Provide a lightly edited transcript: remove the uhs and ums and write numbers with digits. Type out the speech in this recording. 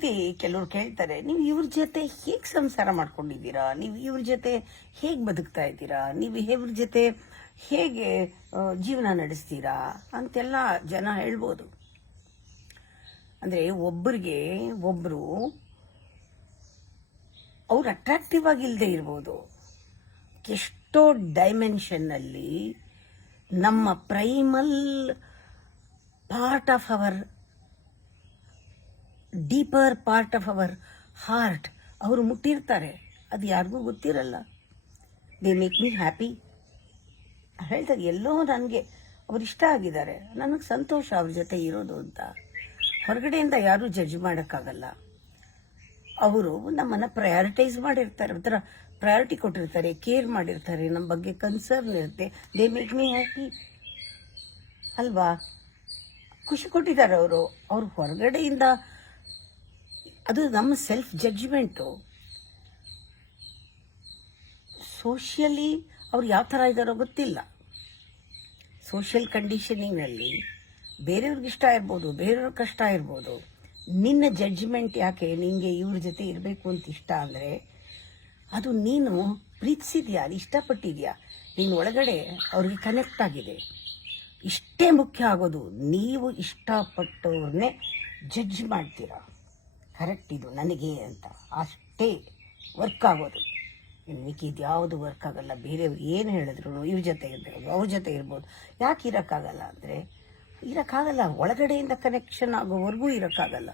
ಸತಿ ಕೆಲವ್ರು ಕೇಳ್ತಾರೆ, ನೀವು ಇವ್ರ ಜೊತೆ ಹೇಗೆ ಸಂಸಾರ ಮಾಡ್ಕೊಂಡಿದ್ದೀರಾ, ನೀವು ಇವ್ರ ಜೊತೆ ಹೇಗೆ ಬದುಕ್ತಾ ಇದ್ದೀರಾ, ನೀವು ಇವ್ರ ಜೊತೆ ಹೇಗೆ ಜೀವನ ನಡೆಸ್ತೀರಾ ಅಂತೆಲ್ಲ ಜನ ಹೇಳ್ಬೋದು. ಅಂದ್ರೆ ಒಬ್ಬರಿಗೆ ಒಬ್ರು ಅವ್ರು ಅಟ್ರಾಕ್ಟಿವ್ ಆಗಿಲ್ಲದೆ ಇರ್ಬೋದು. ಎಷ್ಟೋ ಡೈಮೆನ್ಷನ್ನಲ್ಲಿ ನಮ್ಮ ಪ್ರೈಮಲ್ part of our deeper part of our heart ಅವರು ಮುಟ್ಟಿರ್ತಾರೆ. ಅದು ಯಾರಿಗೂ ಗೊತ್ತಿರಲ್ಲ. ದೇ ಮೇಕ್ ಮೀ ಹ್ಯಾಪಿ ಹೇಳ್ತಾರೆ. ಎಲ್ಲೋ ನನಗೆ ಅವ್ರು ಇಷ್ಟ ಆಗಿದ್ದಾರೆ, ನನಗೆ ಸಂತೋಷ ಅವ್ರ ಜೊತೆ ಇರೋದು ಅಂತ. ಹೊರಗಡೆಯಿಂದ ಯಾರೂ ಜಡ್ಜ್ ಮಾಡೋಕ್ಕಾಗಲ್ಲ. ಅವರು ನಮ್ಮನ್ನು ಪ್ರಯಾರಿಟೈಸ್ ಮಾಡಿರ್ತಾರೆ, ಒಂಥರ ಪ್ರಯಾರಿಟಿ ಕೊಟ್ಟಿರ್ತಾರೆ, ಕೇರ್ ಮಾಡಿರ್ತಾರೆ, ನಮ್ಮ ಬಗ್ಗೆ ಕನ್ಸರ್ನ್ ಇರುತ್ತೆ. ದೇ ಮೇಕ್ ಮೀ ಹ್ಯಾಪಿ ಅಲ್ವಾ? ಖುಷಿ ಕೊಟ್ಟಿದ್ದಾರೆ ಅವರು. ಅವ್ರು ಹೊರಗಡೆಯಿಂದ ಅದು ನಮ್ಮ ಸೆಲ್ಫ್ ಜಡ್ಜ್ಮೆಂಟು. ಸೋಷಿಯಲಿ ಅವ್ರು ಯಾವ ಥರ ಇದ್ದಾರೋ ಗೊತ್ತಿಲ್ಲ. ಸೋಷಿಯಲ್ ಕಂಡೀಷನಿಂಗ್ನಲ್ಲಿ ಬೇರೆಯವ್ರಿಗೆ ಇಷ್ಟ ಇರ್ಬೋದು, ಬೇರೆಯವ್ರಿಗೆ ಕಷ್ಟ ಇರ್ಬೋದು. ನಿನ್ನ ಜಡ್ಜ್ಮೆಂಟ್ ಯಾಕೆ ನಿನಗೆ ಇವ್ರ ಜೊತೆ ಇರಬೇಕು ಅಂತ ಇಷ್ಟ ಅಂದರೆ ಅದು ನೀನು ಪ್ರೀತಿಸಿದ್ಯಾ, ಅದು ಇಷ್ಟಪಟ್ಟಿದ್ಯಾ, ನೀನು ಒಳಗಡೆ ಅವ್ರಿಗೆ ಕನೆಕ್ಟ್ ಆಗಿದೆ. ಇಷ್ಟೇ ಮುಖ್ಯ ಆಗೋದು. ನೀವು ಇಷ್ಟಪಟ್ಟವ್ರನ್ನೇ ಜಡ್ಜ್ ಮಾಡ್ತೀರಾ, ಕರೆಕ್ಟ್ ಇದು ನನಗೆ ಅಂತ, ಅಷ್ಟೇ ವರ್ಕ್ ಆಗೋದು. ಇನ್ನು ಮಿಕ್ಕಿದ್ದು ಯಾವುದು ವರ್ಕ್ ಆಗಲ್ಲ. ಬೇರೆಯವ್ರು ಏನು ಹೇಳಿದ್ರು ಇವ್ರ ಜೊತೆ ಇರಬೇಕು, ಅವ್ರ ಜೊತೆ ಇರ್ಬೋದು. ಯಾಕೆ ಇರೋಕ್ಕಾಗಲ್ಲ ಅಂದರೆ ಇರೋಕ್ಕಾಗಲ್ಲ, ಒಳಗಡೆಯಿಂದ ಕನೆಕ್ಷನ್ ಆಗೋವರೆಗೂ ಇರೋಕ್ಕಾಗಲ್ಲ.